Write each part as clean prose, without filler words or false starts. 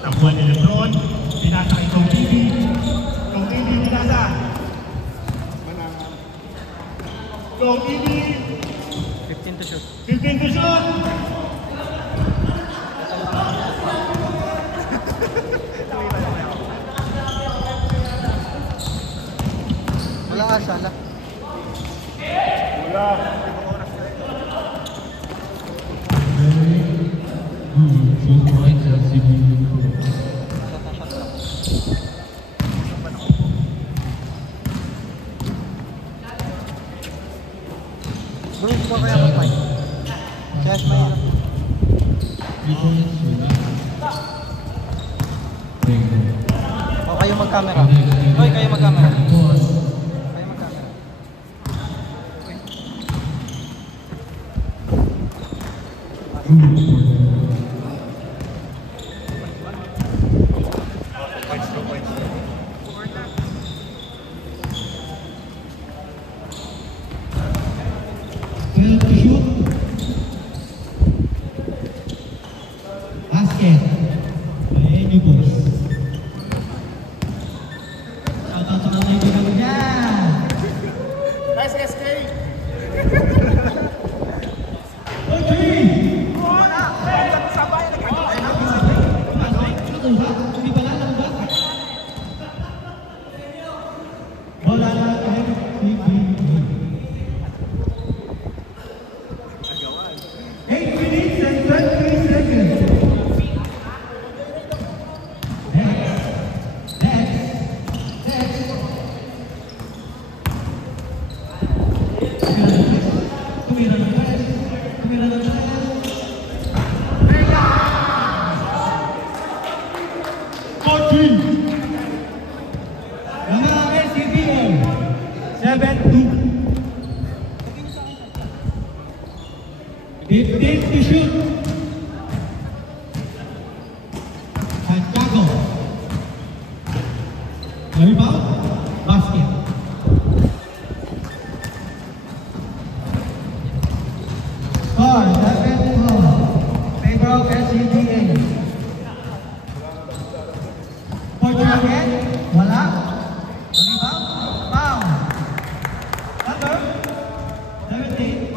Tambuhan ni Lebron, pinasa kay Kong TV. Kong TV pinasa. Kong TV. 15 to shoot. 15 to shoot. Wala ka, sala. Wala. Bro, ko kaya mag-fight. Cash mahirap. O, kayo mag-camera. Hoy, kayo mag-camera. Kayo mag-camera. Basket. Ayan yung boys. Shoutout sa mga kaibigan ko dyan. Nice SK. Okay. Hindi pala, ano ba? Bola na MCB. 8 minutes and 23 seconds. Mga SCBA 7-2. 15 to shoot. Santiago. Rebound. Basket. Score 7-4. Favor of SCBA. Again, wala. Rebound, foul. Number 17.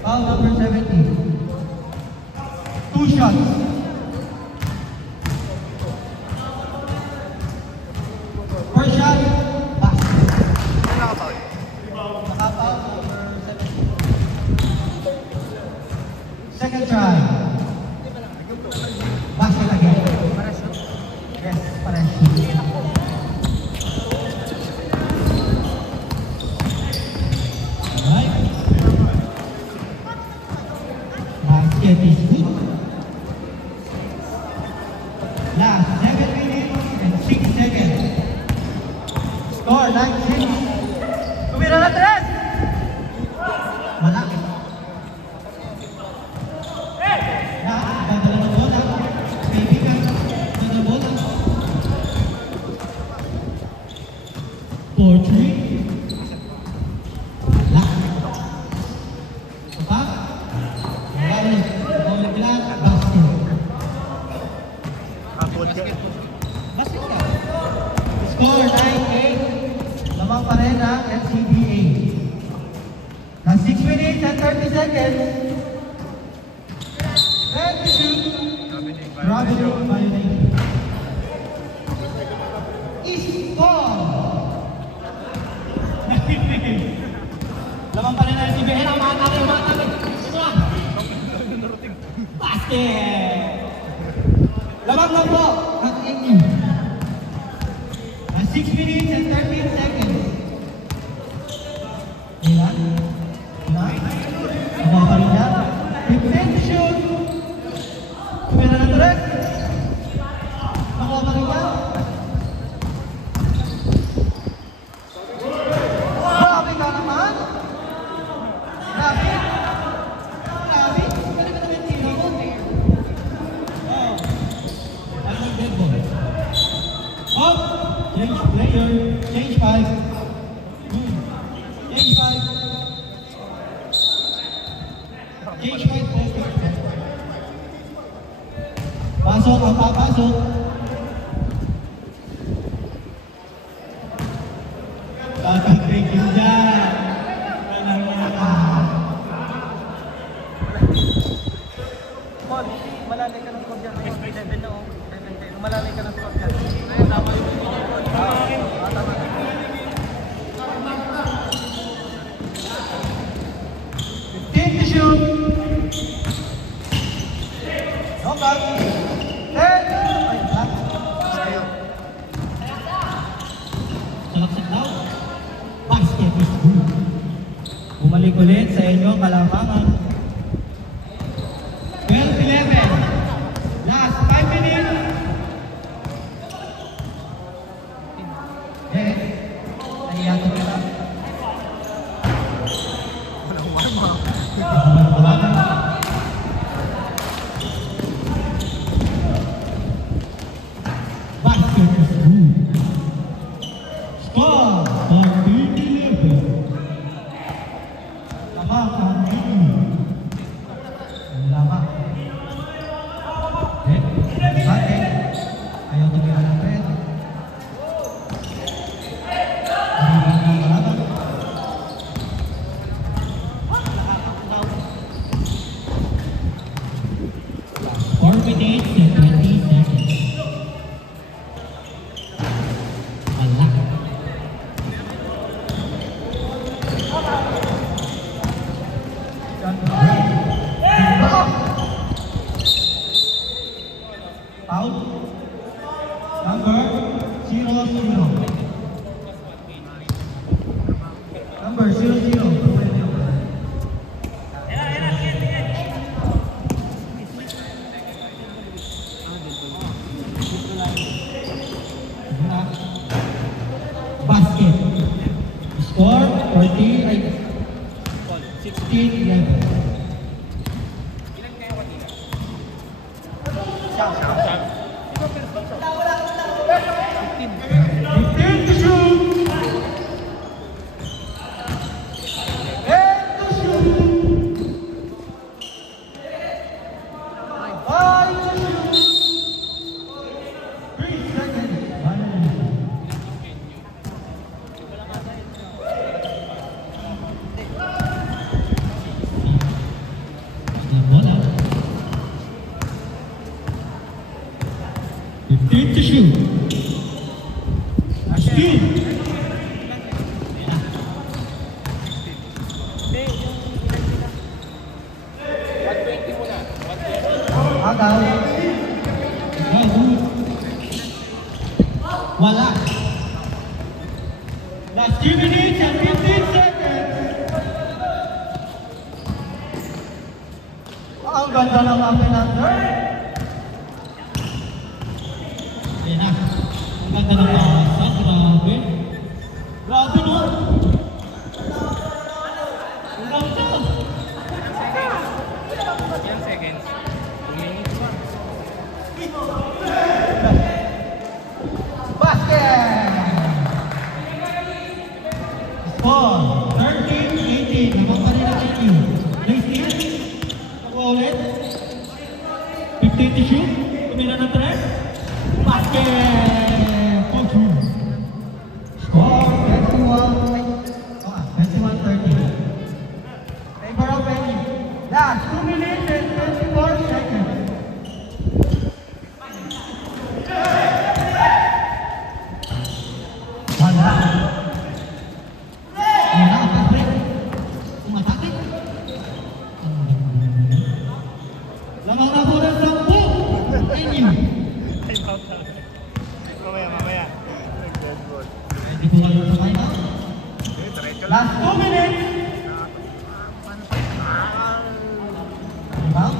Foul number 17. 2 shots. First shot, basket. Nakafoul number 17. Second try. Basket again. Yes, pares. Alright. Basket is good. Last 7 minutes and 6 seconds. Score 9-6. Tumira na 3. Wala. Dadala ng bola. Kaibigan. Dadala bola. 4-3. Wala. Apa? Wala ulit. Ulit lang. Basket. Basket ka. Score 9-8. Lamang pa rin ang NCBA. Na 6 minutes and 30 seconds. And shoot. Gravity violation. Is ball. Lamang pa rin ang NCBA. Mga tatay. Ito na. Basket. Lamang lang po ang inyo. 6 minutes and 13 seconds. Ilan? Ilan? Aba pa rin yan. 15 to shoot. Kumira na tuloy. Nakuha pa rin yan. Grabe ka naman. Grabe. Grabe. Grabe ka naman tiro mo. Oh. Ano yung dead ball? Oh. Change player. Change 5. Change 5. Change 5 poster. Pasok ang papasok. Thank you dyan. Paul, malalay ka ng score dyan. 7 na oh. 7. Malalay ka ng score dyan. Tama. 15 to shoot. No back. 10. Ay, back. Salaksak daw. Basket is good. Bumalik ulit sa inyo kalamangan. 12-11. Last 5 minutes. Nahiyato ka lang. Basket is good. Score 14-11. Lamang ang team. Lamang. Bate. Ayaw tumira ng red. Lamang. 4 minutes and 20 seconds. Wala. Out. Number 00. Number 00. Basket. Score 16-11. To shoot. Ashkin. Agaw. Wala. Last 2 minutes and 15 seconds. Ang ganda ng aking under. Ayan na. Ang ganda ng pawasan. Grabe. Grabe no? Ang ganda. Ilang seconds? 2 minutes pa. Basket! Score 13-18. Nabang pa rin ang IQ. Nice steal. Nakuha ulit. 15 to shoot. Tumira ng 3. Basket! Score 21-30. Favor of Benny. Last 2 minutes and 24 seconds. Wala. Wala ka break. Umatake. Lamang na po ng 10. Inyo. Mamaya. Hindi po kayo sa kanya. Last 2 minutes. Rebound.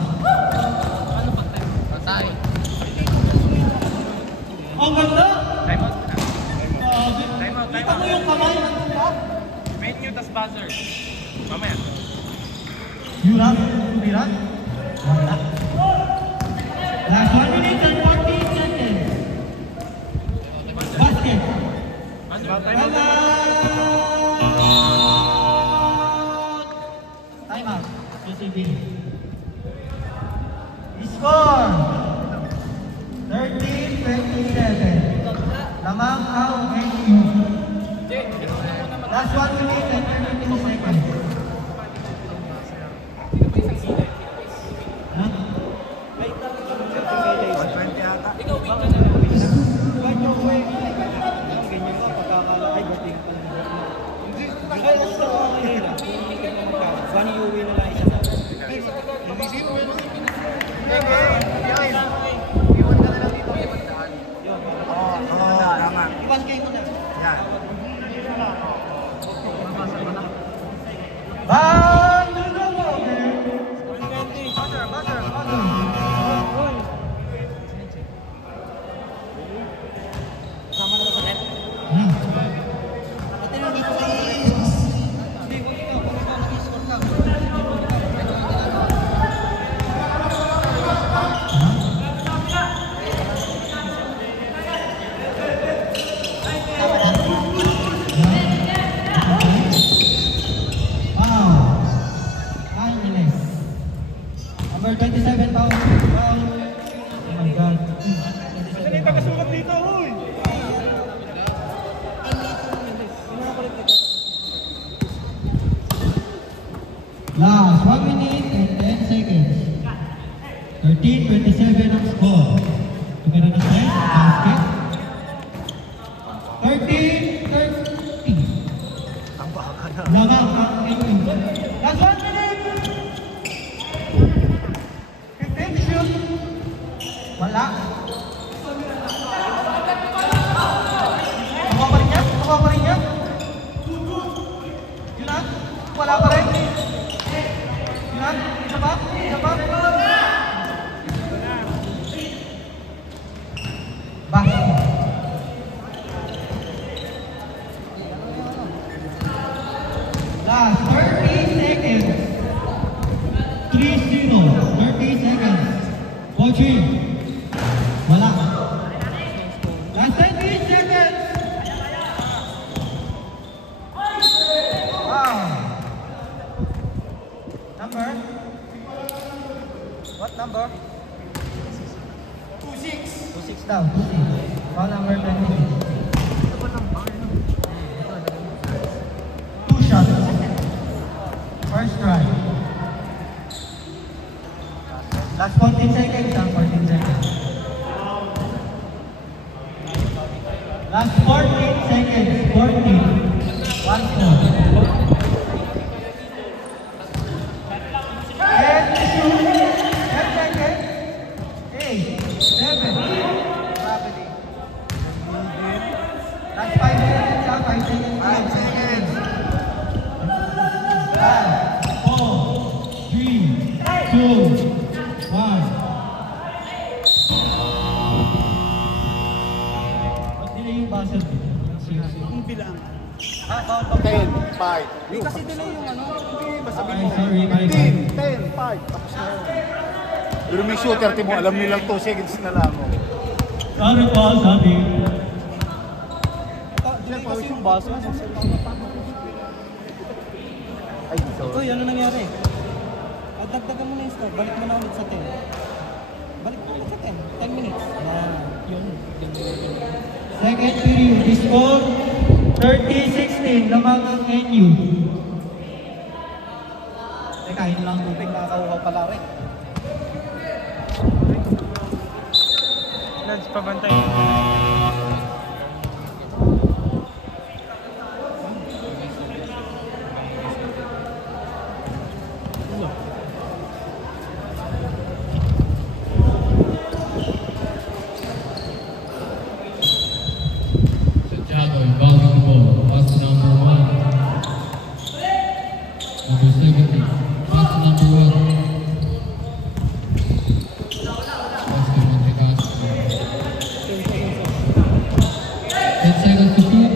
Patay. Ang ganda. Time out na. Grabe. Kita mo yung kamay ng sila? Menu tas buzzer. Mamaya. Yura. Tumira. Wala. Last 1 minute and 14 seconds. Basket. Time out. Time out. JCB. Score 15-27 ang score. Tumira na sa basket. 13-30. Lamang ang NU. Last 1 minute! 15 shoot. Wala. Nakuha pa rin niya? Nakuha pa rin niya? Yun na? Wala pa rin? Yun na? Isa pa? Isa pa? Basket. Last 30 seconds. 3-0. 30 seconds. Coaching. Wala. Last 20 seconds. Wow. Number? What number? 26. 26 daw. 26. Foul number 26. Two shots. First try. Last 14 seconds. 14 seconds. Last 14 seconds. 14. 1-4. 10 to shoot. 10 seconds. 8, 7. Last 5 seconds. 5 seconds. 5 seconds. 5, 4, 3, 2, 1. Ba't nila yung buzzer? Yung bilang. Ah, bawal. 10, 5. Kasi nila yung ano. Ay, sorry, my bad. 10, 5. Tapos na yun. Pero may shooter, team mo, alam nilang 2 seconds na lang. Sorry po, sabi. Diyan kasi yung baso. Ay, sorry. Uy, ano nangyari? Dagdagan mo na yung score. Balik mo na ulit sa 10. Balik mo ulit sa 10. 10 minutes. Yun. Second period, the score 30-16, lamang ang NU. Teka, yun lang tubig, nakakauhaw pala rin. Lads, pabantay. Santiago involving the ball. Pass to number 1. Number 70. Pass to number 1. Basket Montegasco. 10 seconds to shoot.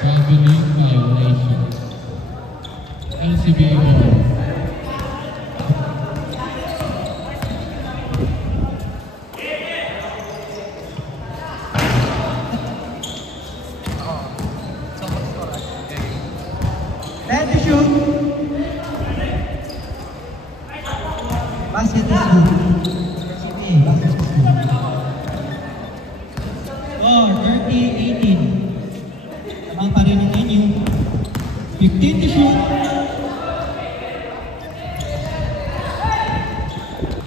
Traveling violation. LCBA ball. Let to shoot. Basket is good. CBA, basket is good. Score 30-18. Lamang pa rin ang NU. 15 to shoot.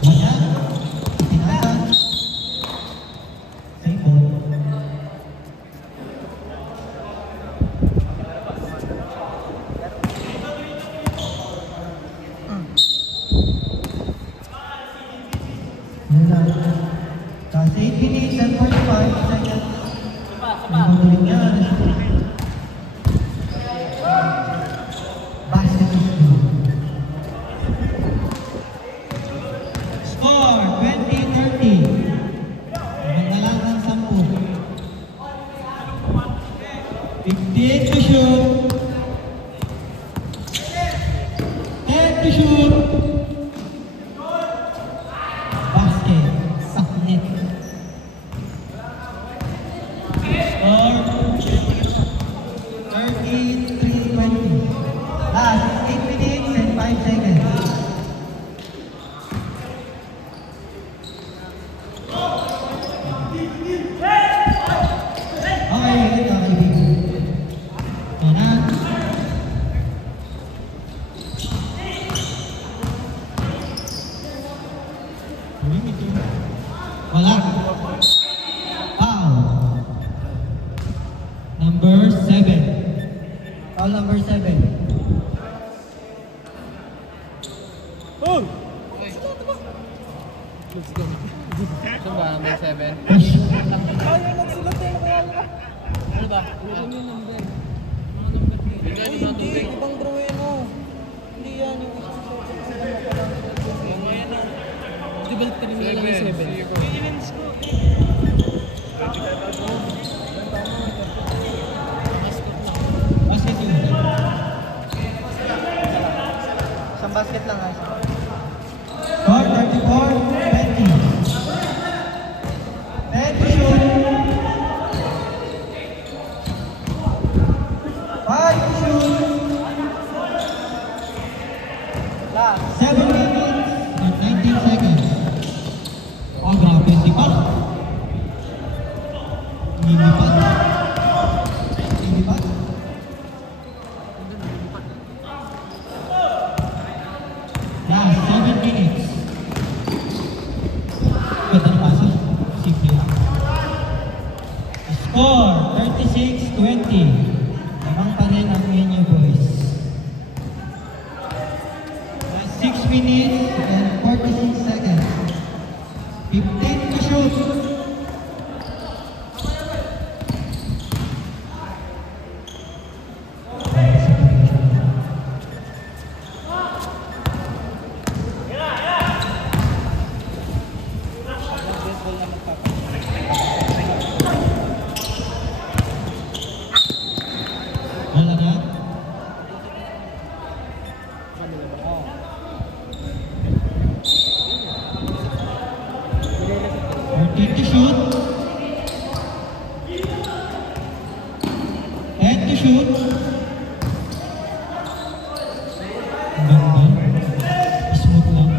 Wala. Tinatan. Same ball. Kasi 8 minutes and 45 seconds. Mabuling yan. Basket is good. Score 20-30. Magnalang ng 10. 15 to shoot. 10 to shoot. Basket. Saknet. Score 33-20. Last 8 minutes and 5 seconds. Okay, ito kaibigan. Yan Wala. Foul. Number 7. Foul number 7. Saan ba? Number 7? Push. Ayaw nagsulat eh. Ano ba? Ano yung number? Uy, hindi. Ibang draw yan oh. Hindi yan. Yung isang 7. Di balik ka rin nila lang yung 7. Basket yun. Isang basket lang ah. Score 34-20. 10 to shoot. 5 to shoot. Last. 7 minutes and 19 seconds. Oh, grabe. Hindi pa. Hindi pa. Hindi pa. Last 7 minutes. Ganda na pasa. Simple lang. Score 36-20. Lamang pa rin ang inyo, boys. Last 6 minutes and 46 seconds. 15 to shoot. Wala na? To shoot. 10 to shoot. Ang ganda. Smooth lang.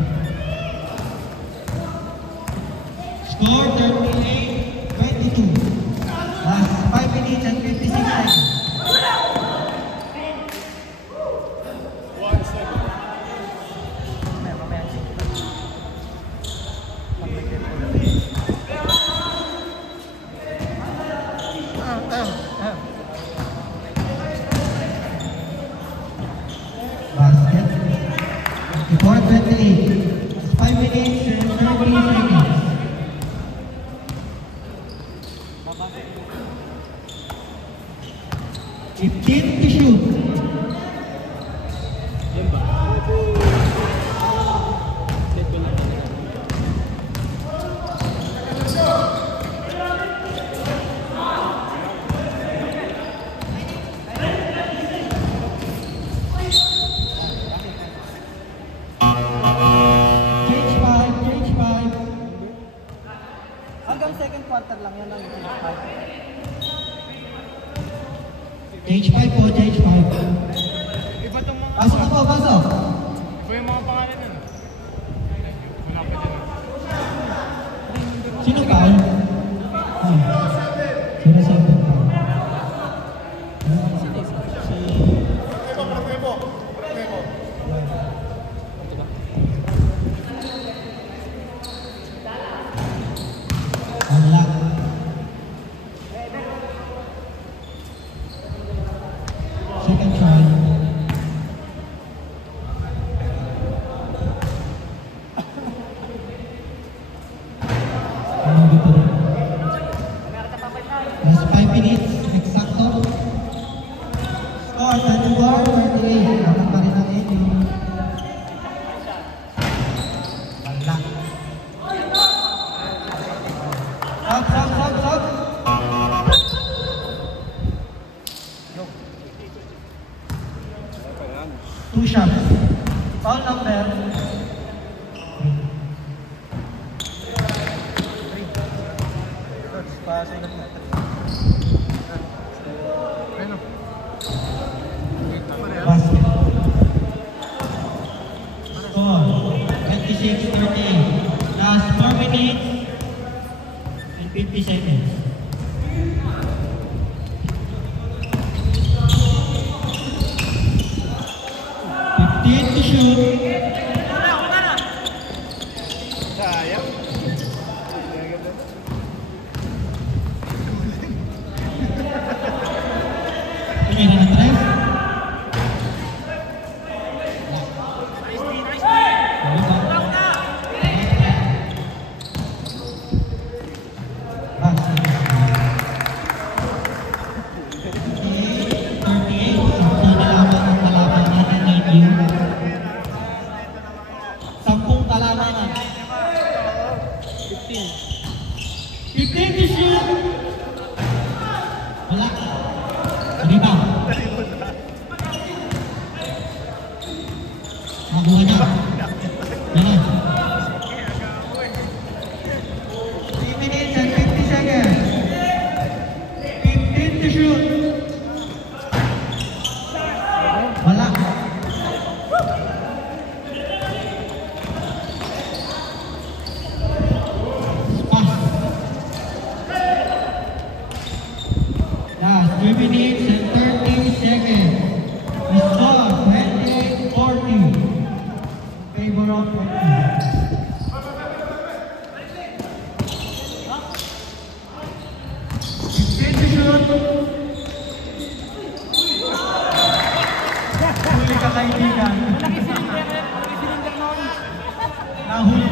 Score 38-22. Last 5 minutes and 56 seconds. Basket. 54-28. Last 5 minutes and 30 seconds. Fifteen to shoot. Change five. Hanggang second quarter lang yan ang Change 5 po, change 5. Iba itong mga... Pasok na po, pasok. Iba yung mga pangalan nun. Wala pa dyan. Sino foul? Sino second foul? Wala. Second try. Ano dito rin? Last 5 minutes, eksakto. Score 34-38. Dapat pa rin ang inyo. Wala. Stop. Two shots. Foul number. Basket. Score 26-38. Last 4 minutes and 50 seconds. 15 to shoot. Sayang.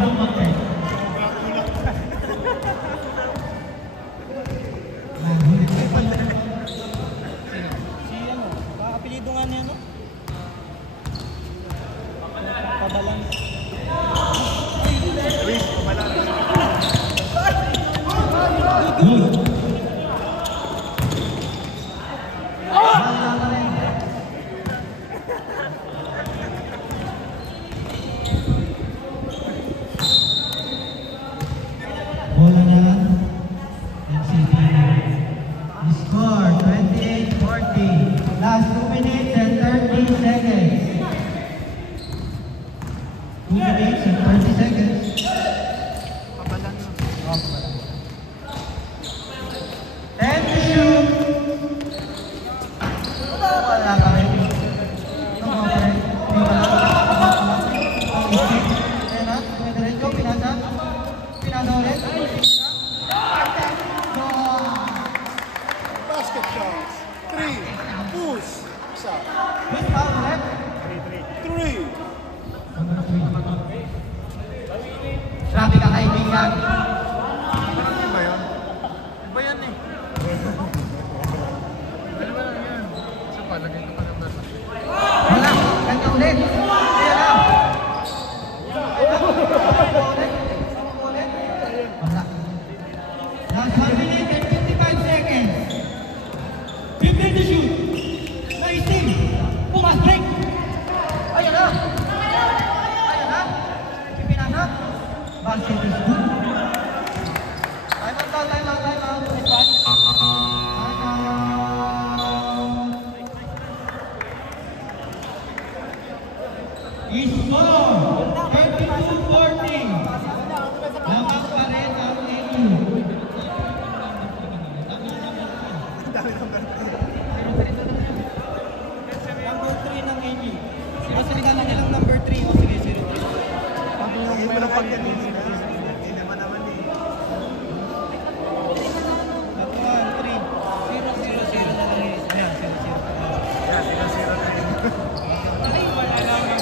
Anong mag-check? Nahuli ko pala. Si ano, apelido nga niya, no? Pabalan. Luis, kumalala. Good. Wala pa rin. Bola na. NCT. Score 28-40. Last 2 minutes and 30 seconds. 2 minutes and 30 seconds. Pabalan mo. 10 to shoot. Wala pa rin. Wala pa rin. Ayan na. Dumidiretso. Pinasa. Pinasa ulit. Basket shots. 3. Push. Isa. Good foul ulit. 3. Grabe ka kaibigan. Iba yan eh. Wala. Kanya ulit. Ayan na. Wala. Last 1 minute and 55 seconds. 15 to shoot. Nice team. Pumas break. Ayan na. Ayan na. Ipinasa. Basket is good. Time out, time out, time out. Score 32-40. Lamang pa rin ang NU. Number 3 ng NU. Sino salita na nilang number 3? O sige, 0-3. Hindi mo lang pagdating. Hindi naman naman eh. At 1, 3. 0-0-0 na lang eh. Ayan, 0-0. Yan, sila-sila na yun. Ay, wala naman.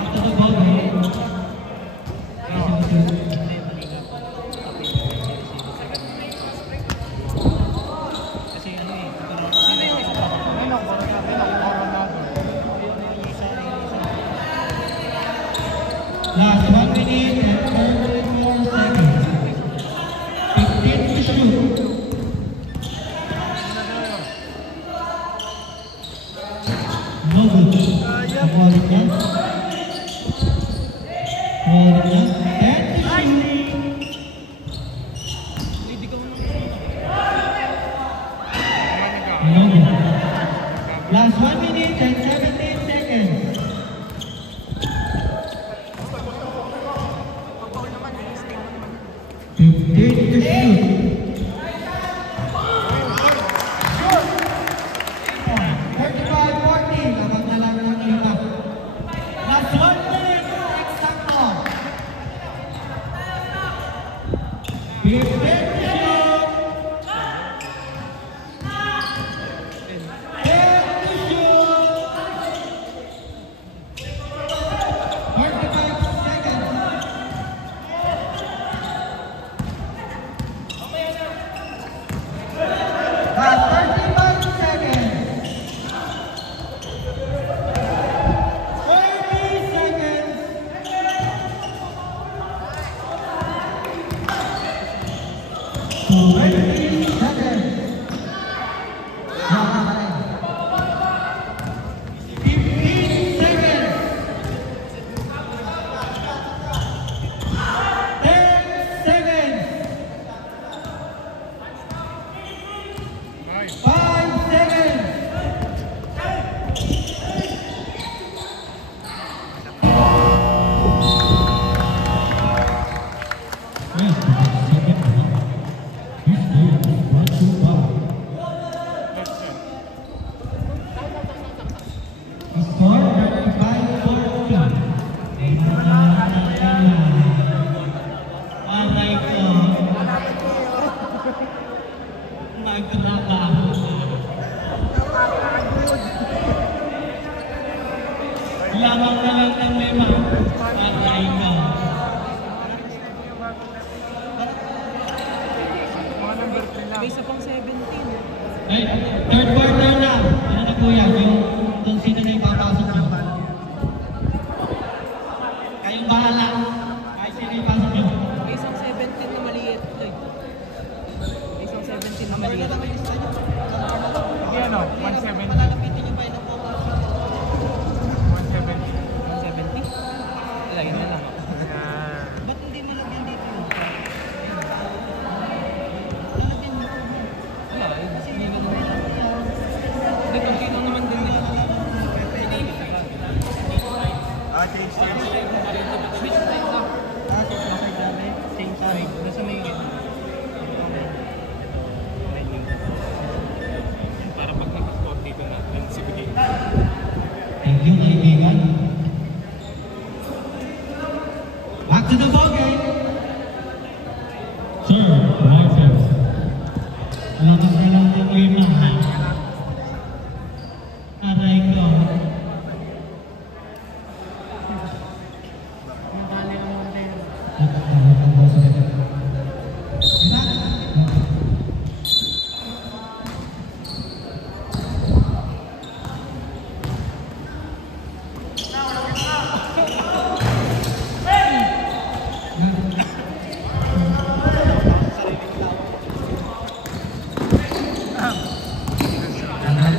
After the ball game. Kasi ano eh, sila yung isa pa. Last 1 minute and 34 seconds. 15 to shoot. No good. Nakuha niya. Nakuha niya. 10 to shoot. Hindi ka mo No good. Last 1 minute and 17 seconds. 15 to shoot. 35-40. Kapag nalaman ng lima. Last 1 minute. Eksakto. 15 to shoot. 10 to shoot. Lamang na lang ng 5. Aray ka. May isa pang 17. Ay, third quarter na. Ano na kuya? Yung kung sino na ipapasok nyo. Kayong bahala. Kahit sino ipasok nyo. May isang 17 na maliit. May isang 17 na maliit. Yan o, 170. Malalapitin nyo ba yun ang focus? 170. 170? Lagyan na lang. Yan. Ba't hindi malagyan dito yun? Lalagyan mo. Wala, kasi hindi naman. Hindi, kung sino naman din nila. Change time. Switch side lang. Change side. Nasa may para pag nag-spot dito na sige. Thank you, kaibigan. Back to the ball game. Sir, rifles. Lamang na lang ng 5. Aray ko.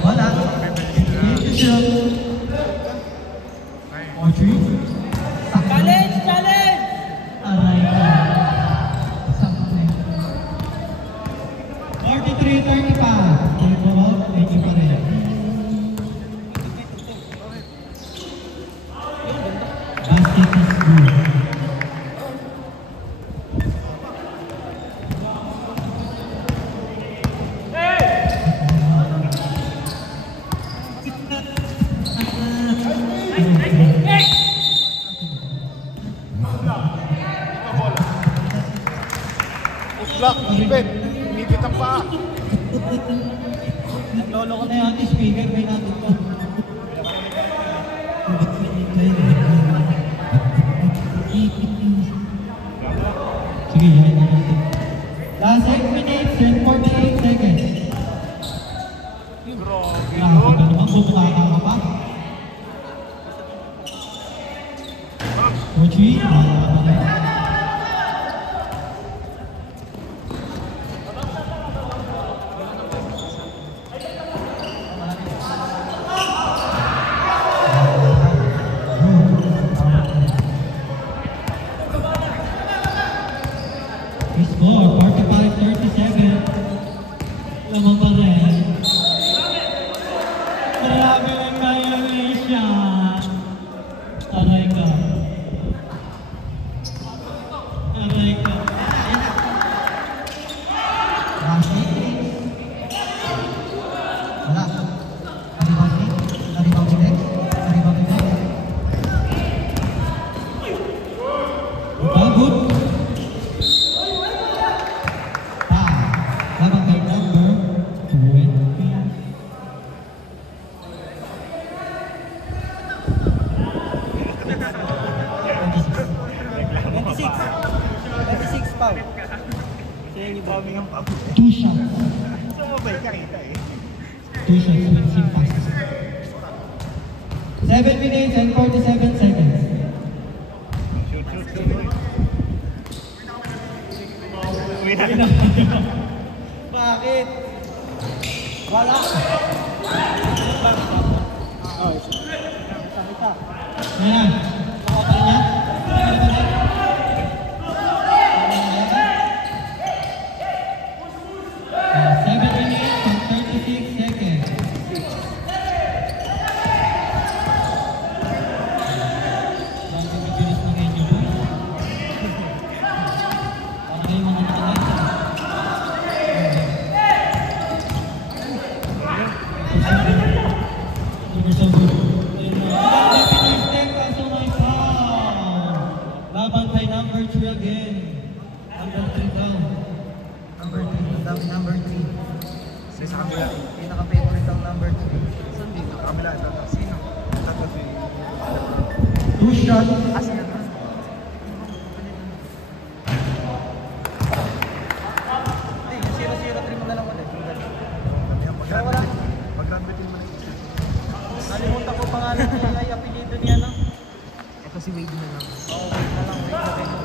Wala. Challenge! Challenge! Aray ka. 43-35. Take mo out. Thank you pa rin. Basket is good. Uslak, ipit. Inipit ang paa. Naglolo ko na yung ating speaker. May natin ko. Sige, yan na natin. Last 8 minutes and 48 seconds. Grabe. Grabe ka naman, bumukaka ka pa. 4-3. Score 45-37. Lamang pa rin. Grabe ang violation. Aray ka. Aray ka. Rashi. Wala. Karibang Binek. Bagot. Labang kay number 20. Foul. Sa inyo ba? Daming ang pabo. 2 shots. Sumabay ka kita eh. 2 shots with sim passes. 7 minutes and 47 seconds. Shoot, shoot, shoot. Uwi na. Bakit? Wala. Isa. Ayan. Nakapal niya. Number 3 again. Number 3 down. Number 3. Sa kabila. Pinaka-favorite ang number 3. Sa kabila. Sino? Tatlo si... shot. Hindi, yung 0-0-3 mo na lang ulit. Wala. Mag-rambitin mo na. Nalimutan ko pangalan niya, ay apelido niya, no? Ito si Wade na lang. Oo, wait na lang, wait na kayo.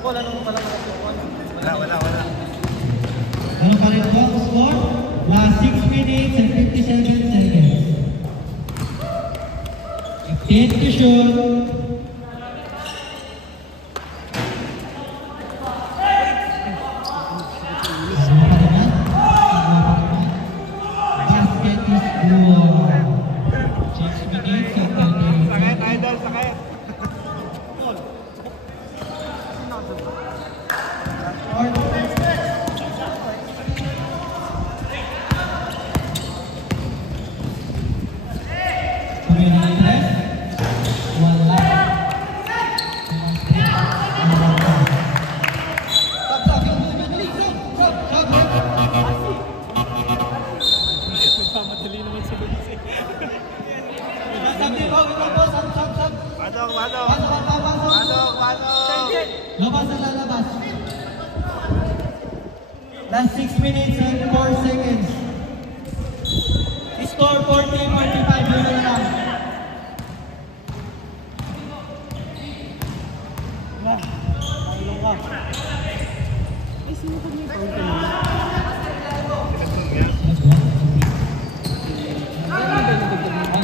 Wala naman pala nakasukuan. Wala. Ano pa rin po ang score? Last 6 minutes and 57 seconds. 10 to shoot. Basket is good. 6 minutes and 30 Sakit, idol, sakit. Madali naman sa Luis eh. Labas na lalabas. Last 6 minutes and 4 seconds. Score 40-45. Yun na lang. Maulong ka. Ay, sino ka niya? Paul ka naman. Ano ba yung nagdagdag mo?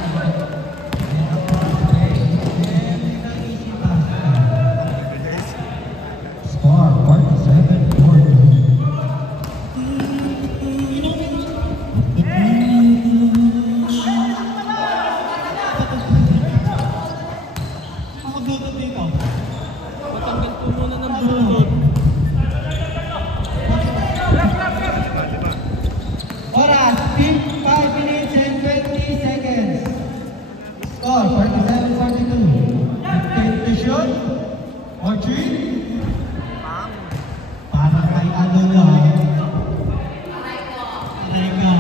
Score 47-40. Patanggal po muna ng bunod. Oras 5 minutes and 20 seconds. Score 47-42. 10 to shoot. Or 3. Parang kay ano lang. Teka.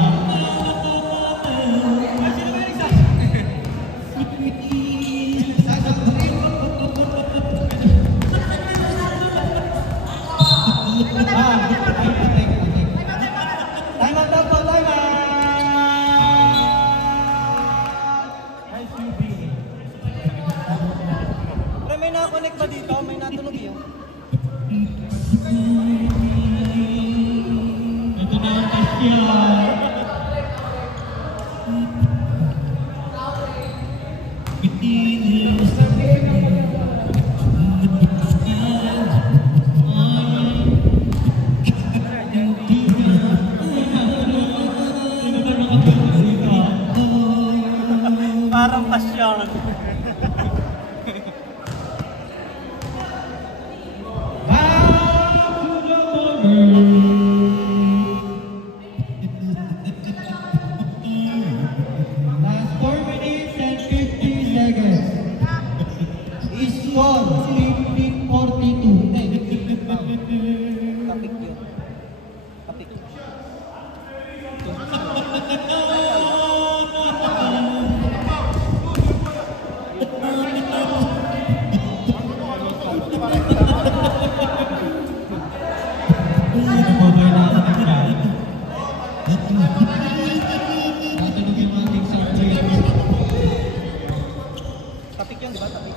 Time out daw po, time out! Pero may nakakonect ba dito? May natunog yun? Ito na ang kasyan. Parang pasyon. Last 4 minutes and 50 seconds. Score 50-42. Kapik yun. Kapik. Nag-cover na sa kasyan. Natunog yung ating sound check. Kapik yun, di ba? Kapik.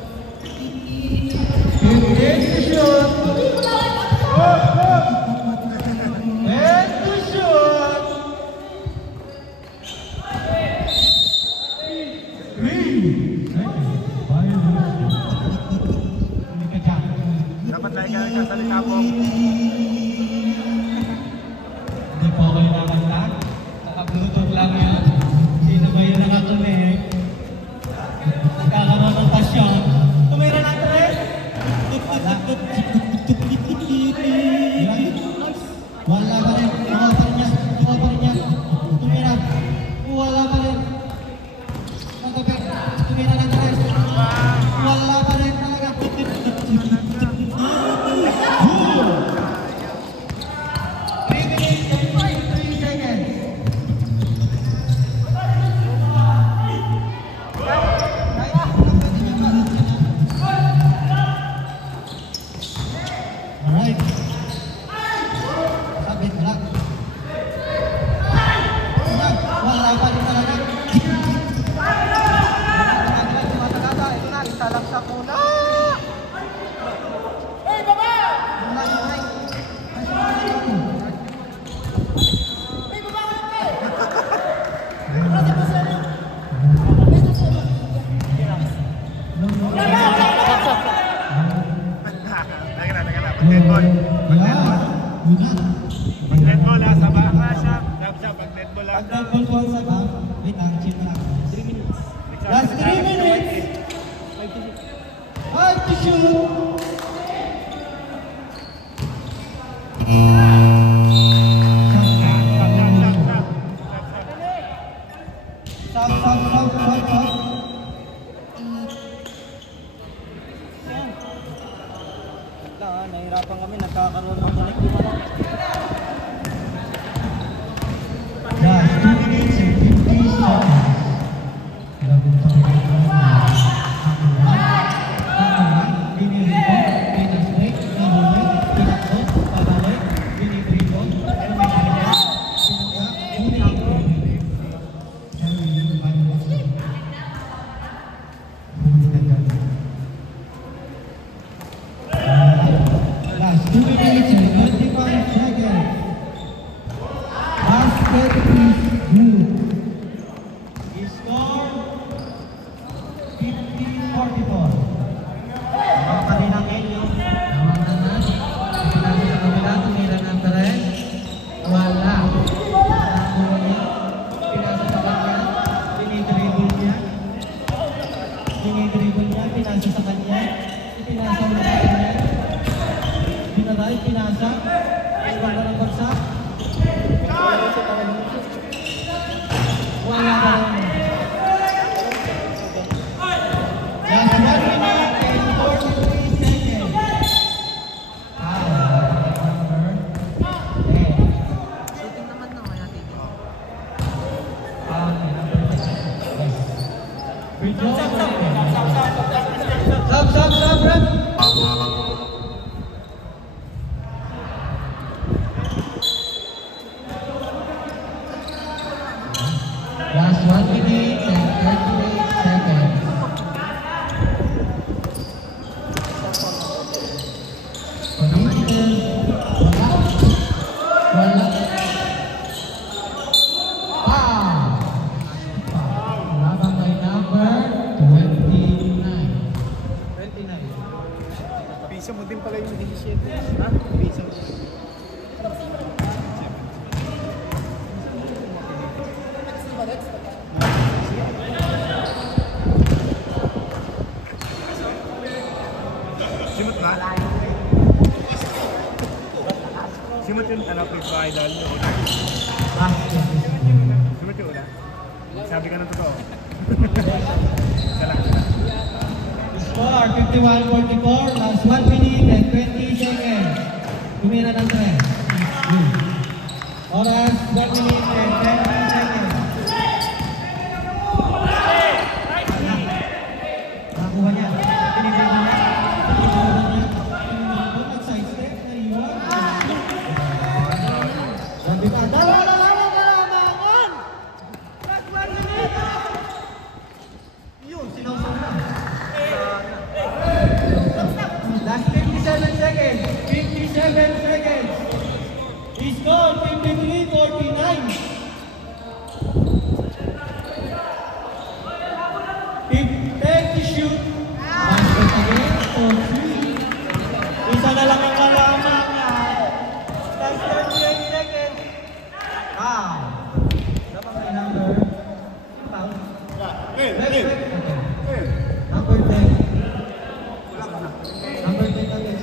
15 to shoot. And to shoot. 3 seconds. Hindi ka dyan. Dapat lagi ka nagsasalita po. Hindi po kayo nakanta. Naka-bluetooth lang yan. Sino ba yung nakakonect? Nagkakaroon ng pasyon. Tumira na ito eh! Wala pa rin. Tuwa pa rin yan. Tuwa pa rin yan. Tumira. Wala pa rin. Magkabit. Tumira na ito eh. Wala pa rin talaga. 3 minutes and 23 seconds. Last 3 minutes. 5 to shoot. Stop. Nahirapan kami, nagkakaroon ng connect yung ano. Last 2 minutes and 50 seconds. Grabe pa rin ang last 2 minutes and 25 seconds. Basket is good. Score 50-44. Ang kanilang Enyo. Nawanan na. Pinasa sa kabila. Tumira ng Perez. Wala. Pinasa sa kanya. Dinidribble niya. Pinasa sa kanya. Pinasa ulit sa kanya. Binaray, pinasa. Iwan na ng bagsak. Wala ka rin. Last 1 minute and 43 seconds. Shooting naman na kaya tigil. Stop, rep. Last 1 minute and 38 seconds. Wala. Laban kay number 29. Pisa mo din pala yung 17. Ha? Pisa mo. Simot na? Simot yung pre-final. Simot yung una. Sabi ka ng totoo. Salang. Score 51-44, last 1 minute and 20 seconds. Tumira ng 3. Oras 1 minute and 20 seconds. Nakuha niya. Pinibigyan niya. Nag-side step na iwan. Sabi ka, dalawa na lang ang kalamangan! Last 1 minute! Yun, sinawsaw na. Last 57 seconds. 57 seconds. He's gone. 53-49. Take to shoot. Basket again for 3. Isa na lang ang kalaman niya. Last 38 seconds. Wow. Dapat may number. Foul. Number 10. Number 10 again.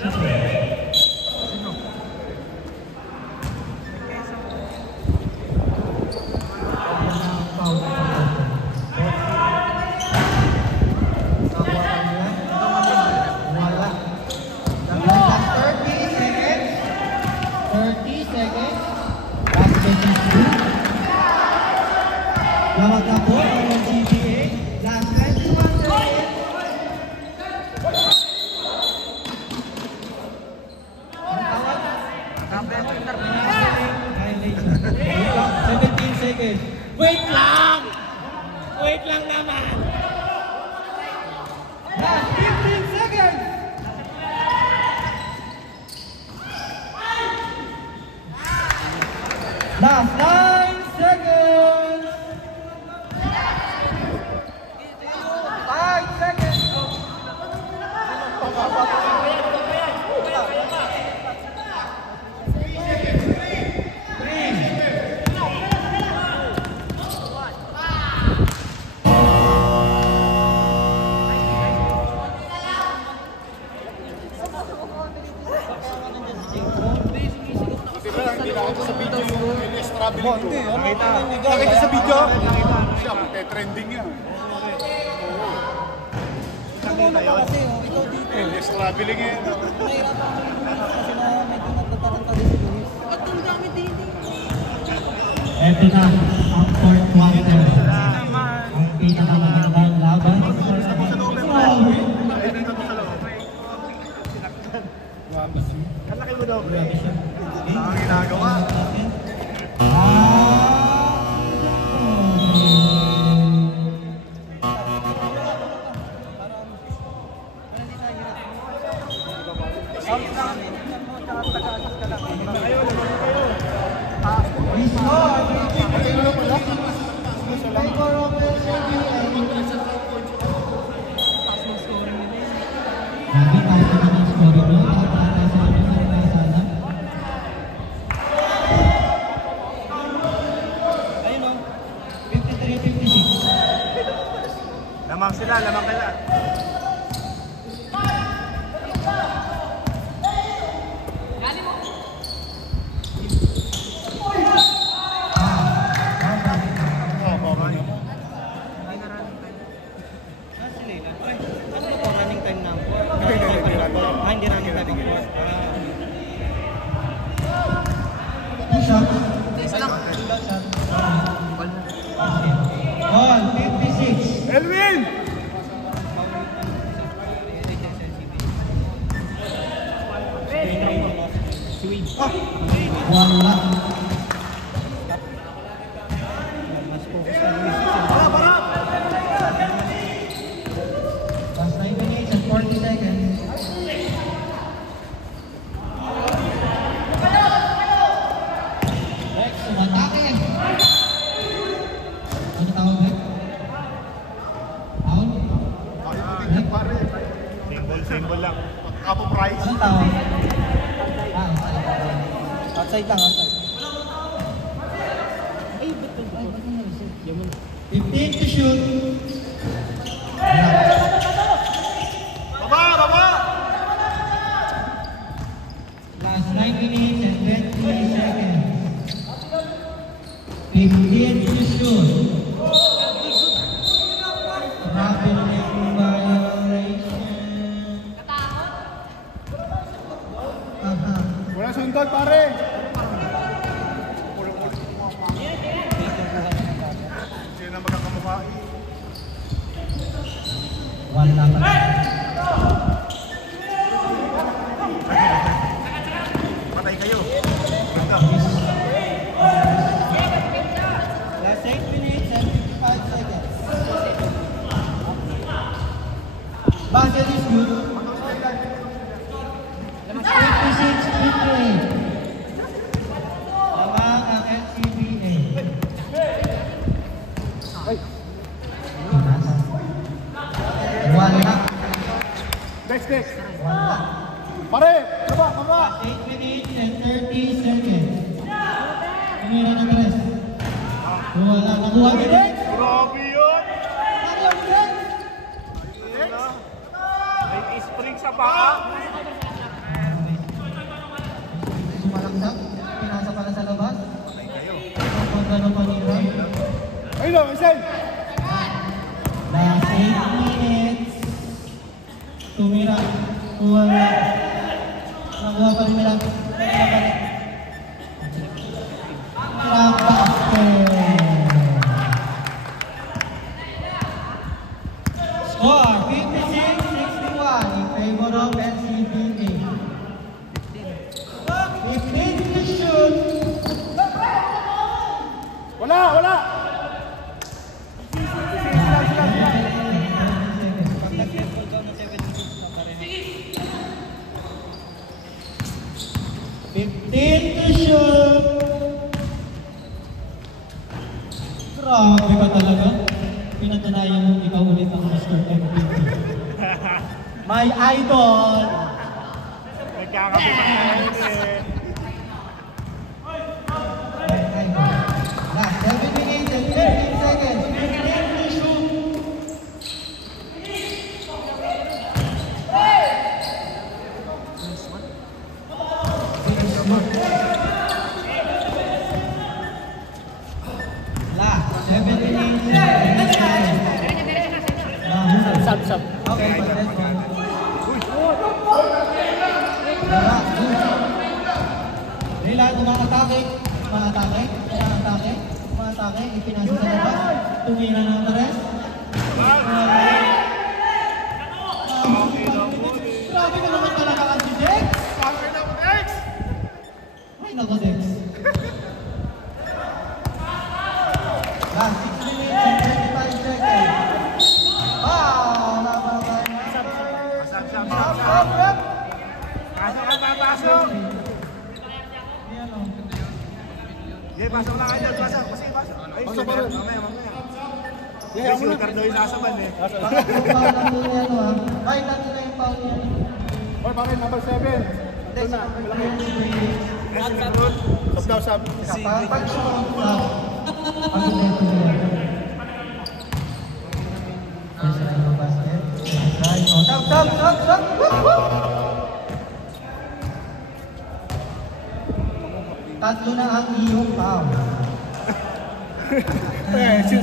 Lawag na po ang GBA. Last 21 seconds. Ang tawag? 17 seconds. Wait lang! Wait lang naman! Last 15 seconds! Last 9 seconds! 5 seconds! Hindi, ano? Nakita sa video? Siya, trending yan. Nakita yun? Kasi, ikaw dito. Endless traveling eh. Nahirapan ako yung Luis kasi na medyo nagtataranta din si Luis. Ba't ang dami din? Ito na ang fourth quarter. Ang pinakamagandang laban. Grabe. Kalaki mo daw, pre. Grabe siya. Ang ginagawa. Grabe, kahit naman ang score mo, nakapatay sa mga sana. Ayun o. 53-56. Lamang sila, lamang kaila. Sila ilan? Ay, ano ba to? Running time na. Hindi running time. Two shots. Taste lang. Ball, 56. Elwin! Wala. Last 9 minutes and 40 seconds. Rex, umatake. Ano tawag, Rex? Foul? Rex? Symbol lang. Kapo price. Anong tawag? Outside lang, outside. 15 to shoot. Baba, baba! Last 9 minutes and 20 seconds. 15 to shoot. Rapid violation. Aha. Wala sundot, pare. Sino na magkakamukha? Wala pa. Patay kayo. Last 8 minutes and 55 seconds. Basket is good. 56-58. Lamang ang NCBA. Wala. Next. Wala. Pare, baba, baba. 8 minutes and 30 seconds. Tumira na Perez. Wala. Nakuha ni Rex. Grabe yun! Nakuha ni Rex. May spring sa paa. Sumalaksak. Pinasa pala sa labas. Kung gano'n panira. Ayun o, Isel. Last 8 minutes. Tumira. Wala. Nakuha pa rin nila. Nakuha pa rin. Score 56-61 in favor of NCBA. 15 to shoot. Wala. Pag nag-level daw na 7 minutes na pareho. 15 to shoot. Grabe ka talaga. Pinatunayan mo ikaw ulit ang Mr. MVP. My idol. Nagkakabutan na yun eh. My idol. Last 7 minutes and 15 seconds. 15 to shoot. Okay, let's go. Wala, good. Nila, umatake, ipinasa sa labas, tumira ng tres. Grabe ka naman talaga ang si Dex! Ay, nako Dex. Last 6 minutes and 25 seconds. Wow! Nababay na. Pasok! Ayan o. Okay, pasok lang kayo. Pasok. Kasi pasok. Ay, Pasok pa rin. Mamaya. Yeah, Si Ricardo yung nasa man eh. Bakit yung foul lang doon yan o ha? Ay, natin na yung foul yan. Oy, bakit number 7? Doon na, malaki. Stop daw, stop. Pag-shoot na. Pag-shoot na. Basket. Right. Stop! Tatlo na ang iyong foul.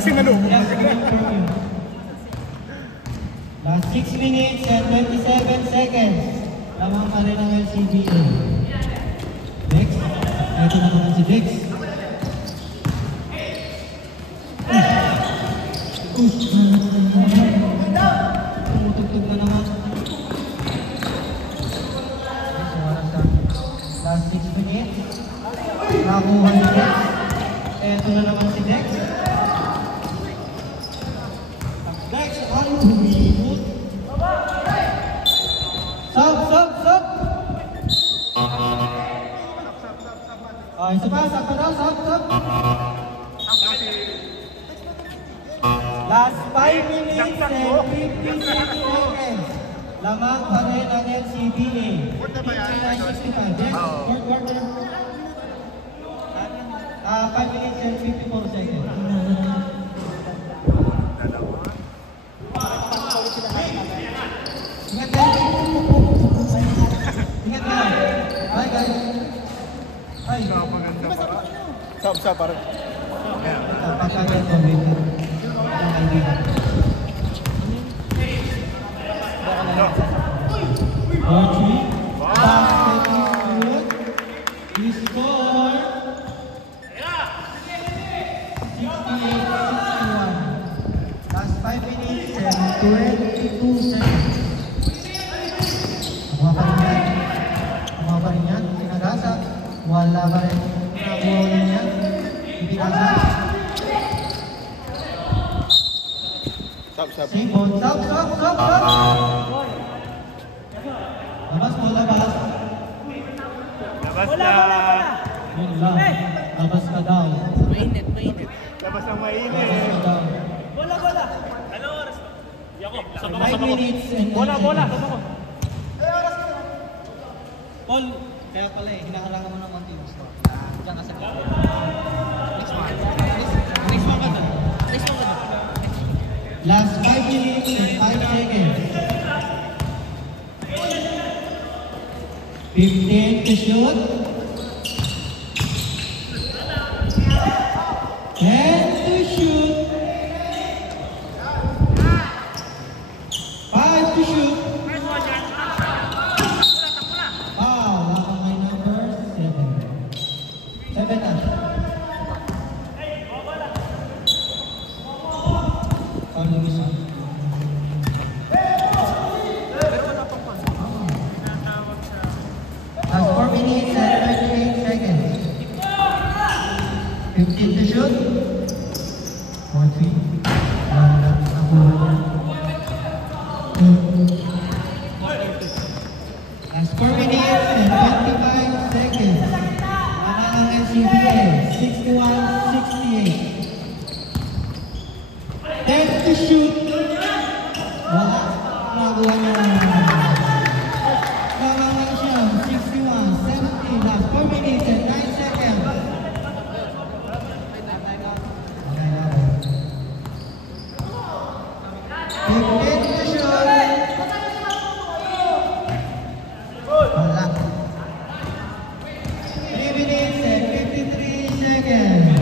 Sinalo. Last 6 minutes and 27 seconds. Lamang pa rin ang LCBA. Dex. Ito na naman si Dex. Tumutugtog na naman. Last 6 minutes. Nakuha ni Dex. Ito na naman si Dex. Dex, ang humihot. Sub! Isa pa daw, sub! Last 5 minutes and 56 seconds. Lamang pa rin ang LCBA. 59-65. Yes, fourth quarter. 5 minutes and 54 seconds. Ingat ka. Hi guys. Hi. Stop, parang. Pagkakit ko dito. Ang kaibigan. Archie. Basket is good. He scored. 68-61. Last 5 minutes and 22 seconds. Mga pa rin yan. Sinagasa. Wala pa rin. Nabuo rin yan. Ipinasa. Stop. Simon. Stop. Labas mo, labas. Labas na. Yun lang. Labas ka daw. Mainit. Labas ng mainit. Labas ka daw. Bola. Ano oras? Yako, 5 minutes and 9 seconds. Paul, kaya pala eh, hinaharangan mo ng konti yung score. Diyan ka sa gawin. Next one ka na. Last 5 minutes and 5 seconds. 15 to shoot. 10 to shoot. 5 to shoot. Wow, lamang ay number 7. 7 na. Foul ng isa. Last 4 minutes and 38 seconds. 15 to shoot. 4-3. Last 4 minutes and 25 seconds. Ang LCBA, 61-68. 10 to shoot. Wala. Nakuha niya lang. Lamang lang siya, 61-70. Last 4 minutes and 9 seconds. Okay, okay. 15 to shoot. Wala. 3 minutes and 53 seconds.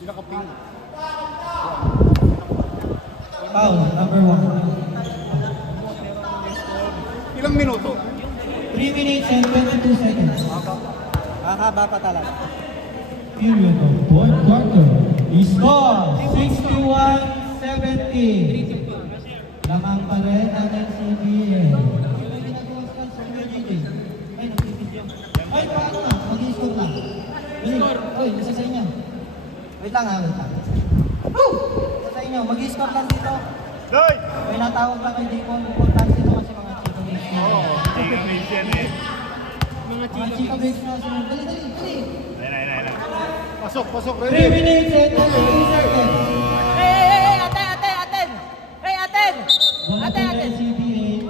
Pinaka-ping. Foul, number 1. Ilang minuto? 3 minutes and 22 seconds. Haba pa talaga. Period of fourth quarter. Score 61-70. Lamang pa rin ang NCBA. Ay, paano na? Mag-i-score na. Uy, nasa sa inyo. Wait lang ha, wait lang. Nasa sa inyo, mag-i-score lang dito. Doy! May natawag lang kay Dicon. Importante dito kasi mga Chico Bakes na. Oo, Chico Bakes yan eh. Mga Chico Bakes na sila. Dali, dali, dali. Ayun. Pasok, 3 minutes and 22 seconds. Hey, aten! Hey, aten! One to NCBA.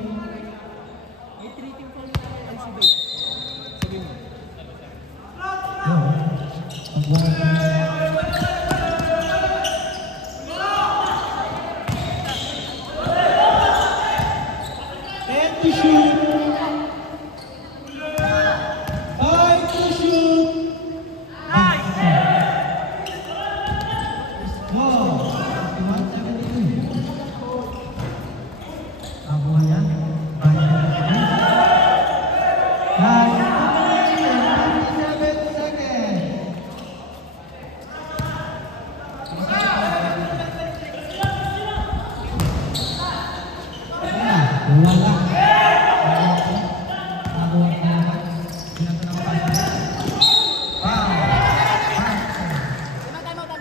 And to shoot. 5 to shoot. Score 61-72. Nakuha yan. Last 27 seconds. Wala.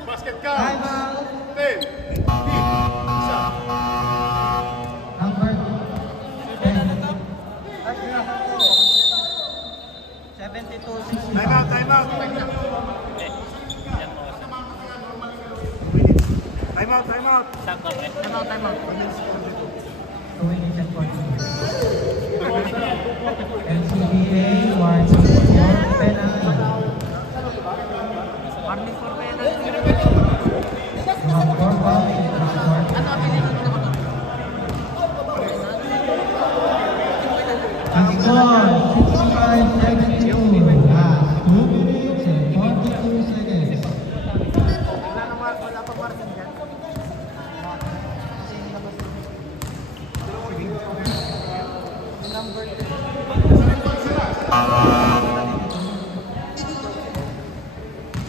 basket ka. Time out. 10. Isa. Number 10. 72-60. Time out. Time out. NCBA warning for penalty. Warning for penalty. Number 5 is short. Score 65-72. Last 2 minutes and 42 seconds.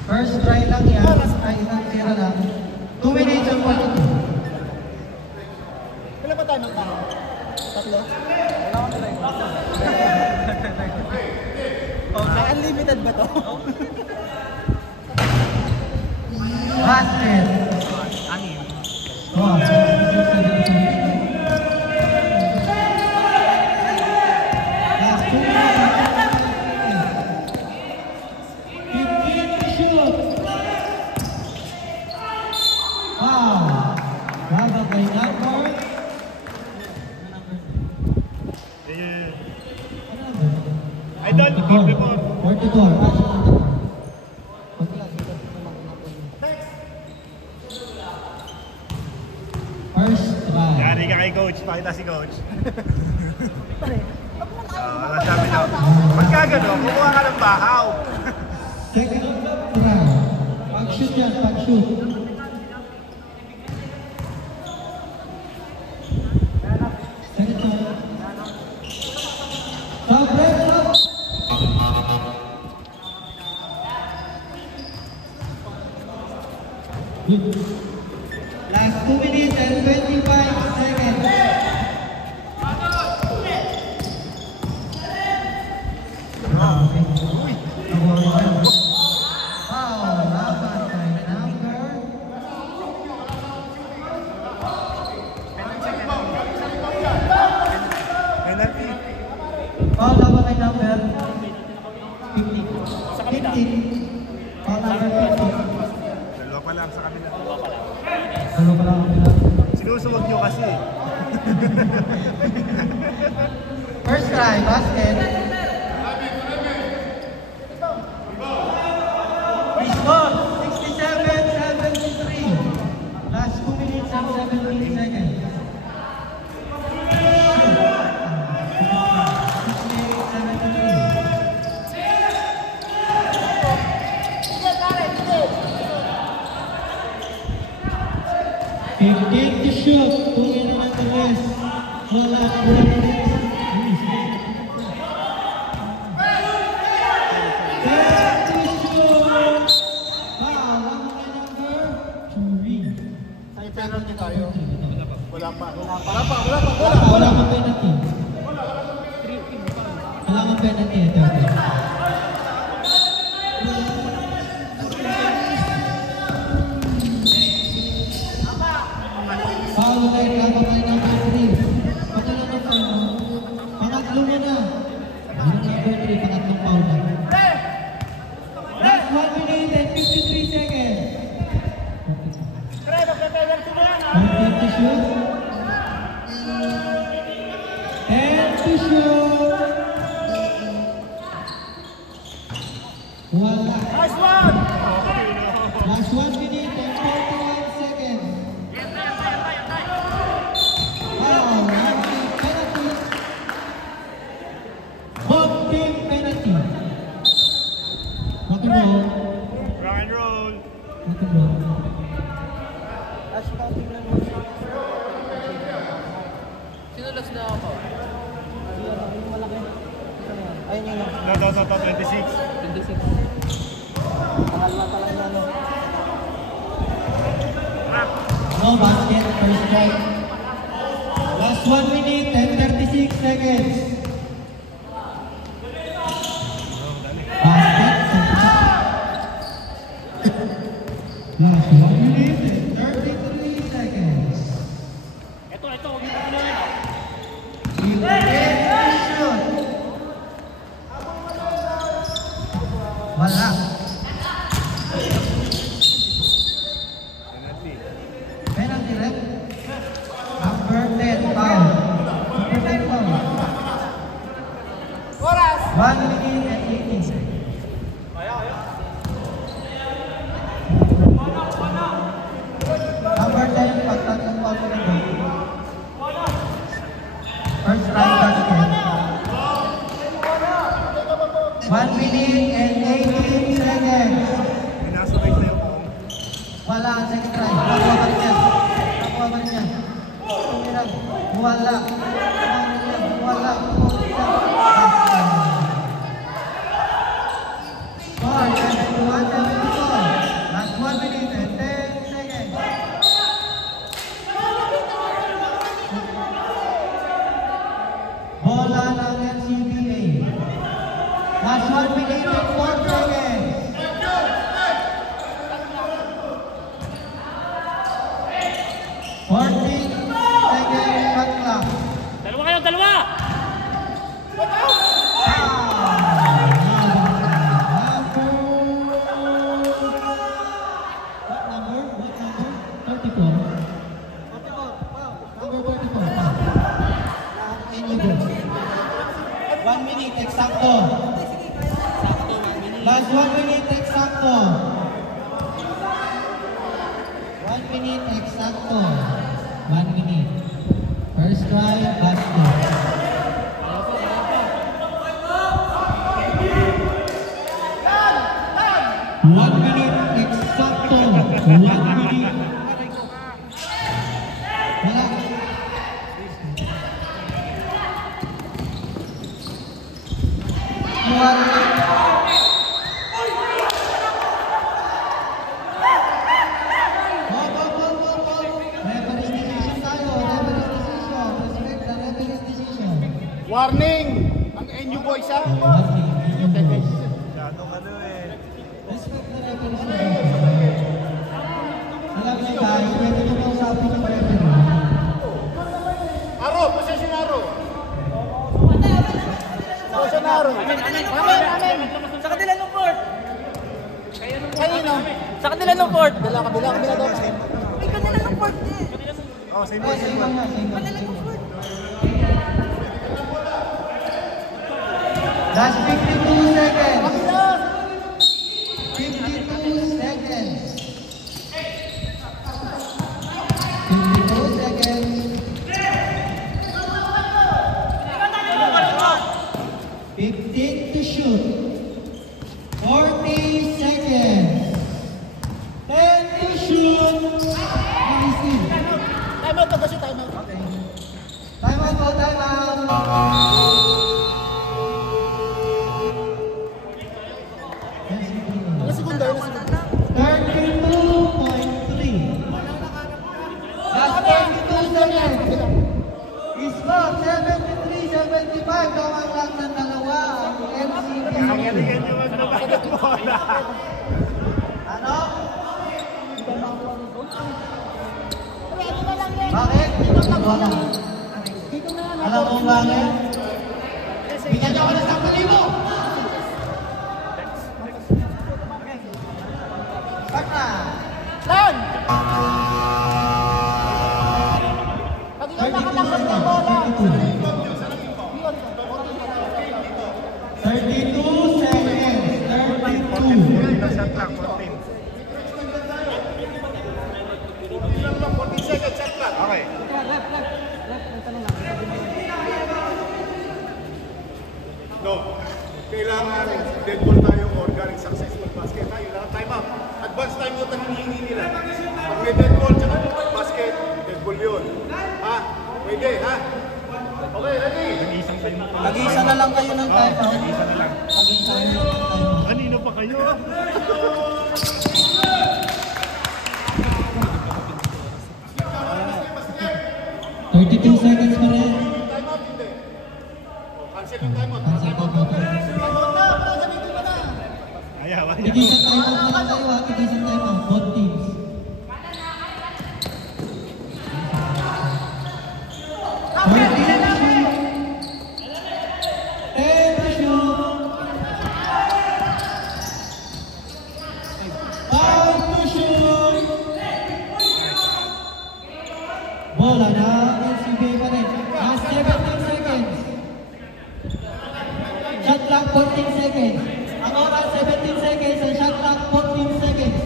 First try lang yan. Ay, isang tira lang. 2 minutes and 42. Ilan ba tayo ng tao? Tatlo? Wala akong try. Oh, na-unlimited ba to? Basket. Oh, 66-72. Last 2 minutes. 15 to shoot. Wow. Baba kay number. I don't score before. 44. First try. Yari ka kay coach. Pakita si coach. Wala sabi nyo. Pagka gano'n, kukuha ka ng bahaw. Second try. Pag-shoot yan, pag-shoot. Second try. Stop, break, stop. Good. Last 2 minutes and 25 seconds. Penalty. Foul laban kay number 50. Sa kanila. 50. Foul number 50. Dalawa pa lang sa kanila. Ano pa lang ang pinag- Sinusuwag nyo kasi. First try, basket. Score 67-73. Last 2 minutes and 17 seconds. 68-73. 15 to shoot. 2 minutes to rest. Wala. 4 minutes. 10 to shoot. Foul. Ang number 3. May penalty tayo. Wala pa. Wala kang penalty. Wala kang penalty. Foul ulit. Kapag number 3. Pati naman foul. Pangatlo mo na. Yung number 3. Pangatlong foul na. Last 1 minute and 53 seconds. 14 to shoot. 10 to shoot. Wala. Last 1 minute and 41 seconds. Foul. Penalty. Home team penalty. Rock and roll. Rock and roll. Rock and roll. Ash, counting lang mo. Sino last na ako? Yung malaki. Ayun yun. No, 26. 26. Pangalwa pa lang yan. No basket, first strike. Last 1 minute and 36 seconds. Basket, last 1 minute and 33 seconds. Ito. Huwag mo na. Shoot. Wala. Penalty rep. Number 10 foul. Number 10 foul. 1 minute and 18 seconds. Number 10, pagtatlong foul ko na doon. First round basket. 1 minute and 18 seconds. Pinasabay sa'yo po. Wala ang second try. Nakuha ka rin yan. Nakuha ka rin yan. Tumira. Wala. Wala. Score, 71-74. Last 1 minute and 10 seconds. Bola ng NCBA. Last 1 minute and 4 seconds. 14 seconds shot clock. Dalawa kayo, dalawa! What number? 34. Number 34. Any 1 minute exacto. Last 1 minute exacto. 1 minute exacto. 1 minute. First try, basket. One minute exacto. 1 minute. Wala. Referee's decision tayo. Referee's decision. Respect the referee's decision. Warning! Ang NU boys ha? Warning. Masyadong ano eh. Respect the referee's decision. Alam niyo guys, pwede nyo mausapin yung referee. Aro! Possession aro! Possession aro! Sa kanila ng court! Kanino? Sa kanila ng court! Kabila daw. Ay, kanila ng court eh! Oh, same Oh, same one na, same one. Kanila ng court! Last 52 seconds. 52 seconds. 52 seconds. 15 to shoot. 40 seconds. 10 to shoot. Nice. Time out po, time out. Ilang segundo, 32.3. Last 32 seconds. Score 73-75. Gawang lang ng dalawa ang MCB. Ano? Bakit? Alam mo bakit? Bigyan niyo ako ng 10,000. Start na. Lan! Pag ikaw nakatapos ng bola. 32 seconds. 32. Shot lang, 14. Okay. No. Kailangan dead ball tayo or galing successful basket tayo. Kailangan time out. Advance time out ang hinihingi nila. Pag may dead ball tsaka basket, dead ball yun. Ha? Pwede, ha? Okay, ready? Mag-isa na lang kayo ng time out. Isa na lang. Mag-isa na lang ng time out. Kanino pa kayo? 32 seconds pa rin. Time out, hindi. Cancel yung time out. Ayaw, ayaw. Tigisan time out na lang kayo ha. Tigisan time out. Both teams. Bola na NCBA pa rin. 17 seconds. Shot clock 14 seconds. Ang oras 17 seconds and shot clock 14 seconds.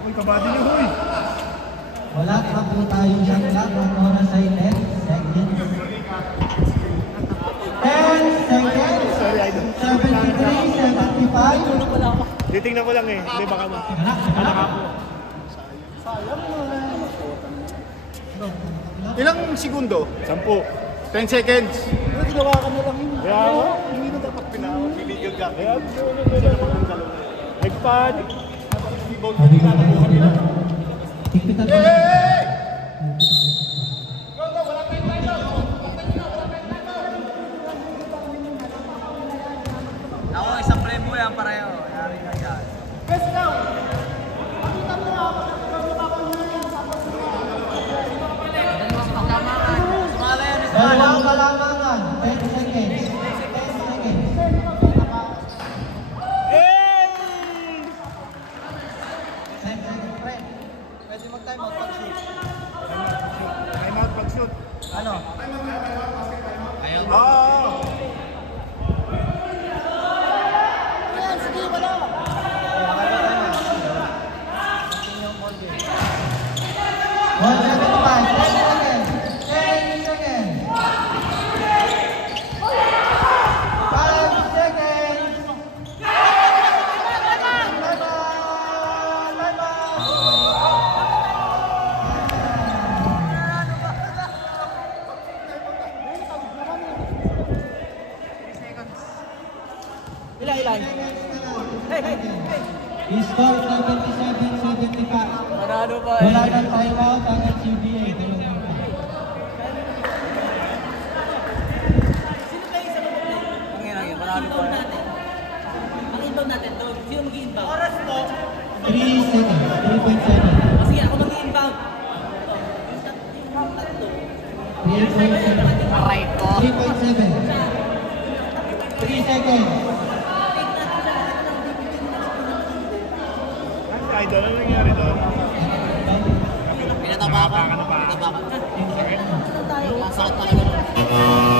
Uy, kabady niyo, huy. Wala pa po tayong shot clock. Ang oras ay 10 seconds. 10 seconds. Sorry, idol. 73, 75. Titingnan ko lang eh. Hindi, baka mo. Ilang segundo? 10. 10 seconds. Pero ginawa ka na lang yun. Kaya ako. Hindi na dapat pinawag. Illegal ka. Kaya nagpad. Higpitan mo. Ako, isang premo yan pareho. Yari na yan. Dalawang kalamangan. 10 seconds. 10 seconds. Pwede mag-time out pag-shoot. Time out pag-shoot. Ano? Ah! Yan, sige, wala. One 75. 10 seconds. 10 seconds. 5 seconds. Ilan? Score 77-75. Manalo pa eh. Wala nang timeout ang NCBA. Ang ina yun, manalo pa eh. Ang inbound natin doon. Sino mag-i-inbound? Oras 3 seconds. 3.7. Sige, ako mag-i-inbound. 3.7. Aray ko. 3.7. 3 seconds. Idol, ano nangyari doon? Pinatapa ka. Pinatapa ka. Pinatapa ka. Sakit talaga.